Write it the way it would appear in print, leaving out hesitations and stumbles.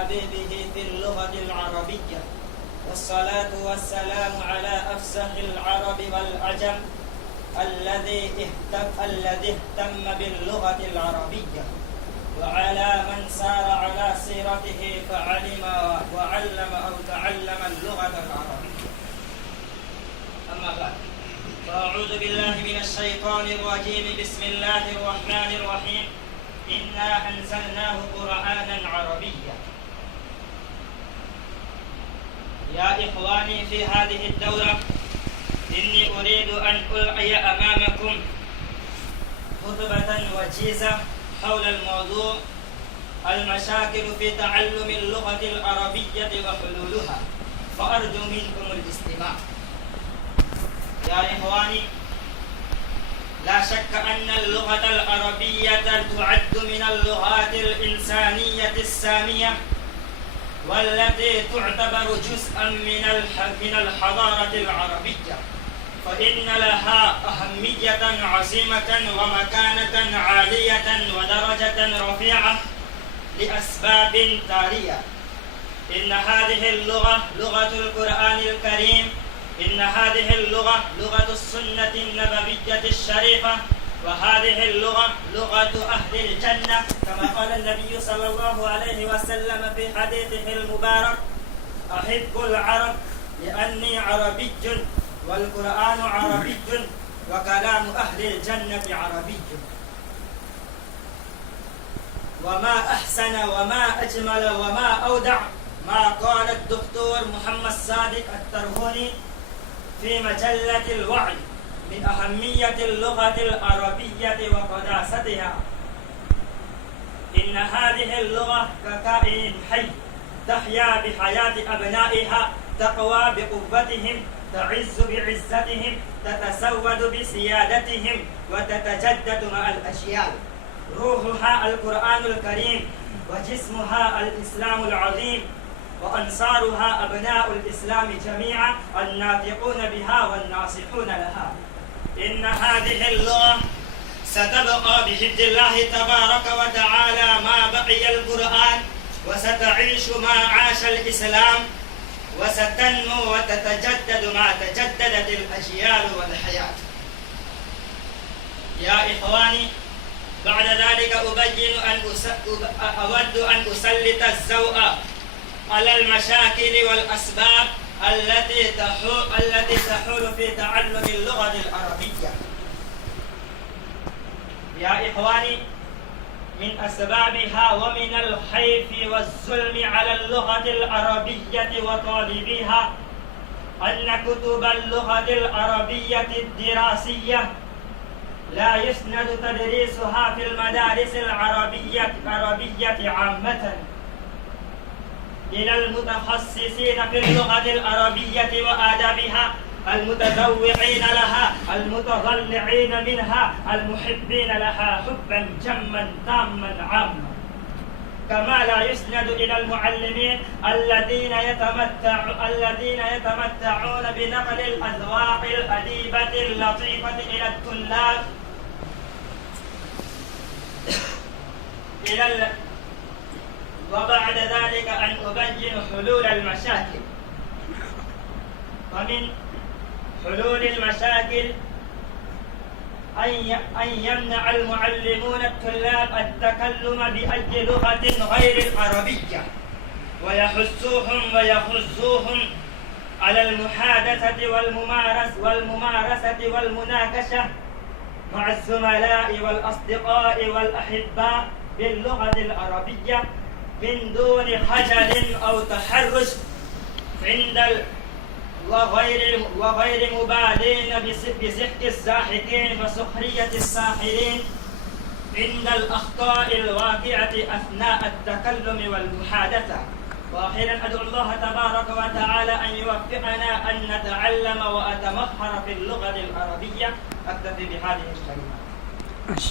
حبيبه في اللغة العربية، والصلاة والسلام على أفصح العرب والعجم الذي اهتم باللغة العربية، وعلى من سار على سيرته فعلم وعلم أو تعلم اللغة العربية. أما بعد، فأعوذ بالله من الشيطان الرجيم. بسم الله الرحمن الرحيم. إنا أنزلناه قرآنا عربيا. يا إخواني في هذه الدورة، إني أريد أن ألقي أمامكم خطبة وجيزة حول الموضوع المشاكل في تعلم اللغة العربية وحلولها، فأرجو منكم الاستماع. يا إخواني، لا شك أن اللغة العربية تعد من اللغات الإنسانية السامية، والتي تعتبر جزءا من الحضارة العربية، فإن لها أهمية عظيمة ومكانة عالية ودرجة رفيعة لأسباب تالية. إن هذه اللغة لغة القرآن الكريم، إن هذه اللغة لغة السنة النبوية الشريفة، وهذه اللغة لغة أهل الجنة، كما قال النبي صلى الله عليه وسلم في حديثه المبارك: أحب العرب لأني عربي، والقرآن عربي، وكلام أهل الجنة عربي. وما أحسن وما أجمل وما أودع ما قال الدكتور محمد صادق الترهوني في مجلة الوعي من أهمية اللغة العربية وقداستها: إن هذه اللغة ككائن حي، تحيا بحياة أبنائها، تقوى بقوتهم، تعز بعزتهم، تتسود بسيادتهم، وتتجدد مع الأجيال. روحها القرآن الكريم، وجسمها الإسلام العظيم، وأنصارها أبناء الإسلام جميعا الناطقون بها والناصحون لها. إن هذه اللغة ستبقى بحفظ الله تبارك وتعالى ما بقي القرآن، وستعيش ما عاش الإسلام، وستنمو وتتجدد ما تجددت الأجيال والحياة. يا إخواني، بعد ذلك أود أن أسلط الضوء على المشاكل والأسباب التي تحول في تعلم اللغة العربية. يا إخواني، من أسبابها ومن الخيف والظلم على اللغة العربية وطالبيها أن كتب اللغة العربية الدراسية لا يسند تدريسها في المدارس العربية عامة إلى المتخصصين في اللغة العربية وآدابها، المتذوقين لها، المتضلعين منها، المحبين لها حبا جما تاما عاما. كما لا يسند إلى المعلمين الذين يتمتعون بنقل الأذواق الأديبة اللطيفة إلى الطلاب وبعد ذلك أن أبين حلول المشاكل. ومن حلول المشاكل أن يمنع المعلمون الطلاب التكلم بأي لغة غير العربية، ويحثوهم على المحادثة والممارسة والمناقشة مع الزملاء والأصدقاء والأحباء باللغة العربية من دون خجل أو تحرج وغير مبالين بضحك الزاحكين وسخرية الساخرين عند الأخطاء الواقعة أثناء التكلم والمحادثة. وأخيرا أدعو الله تبارك وتعالى أن يوفقنا أن نتعلم وأتمخر في اللغة العربية. أكتفي بهذه الكلمات.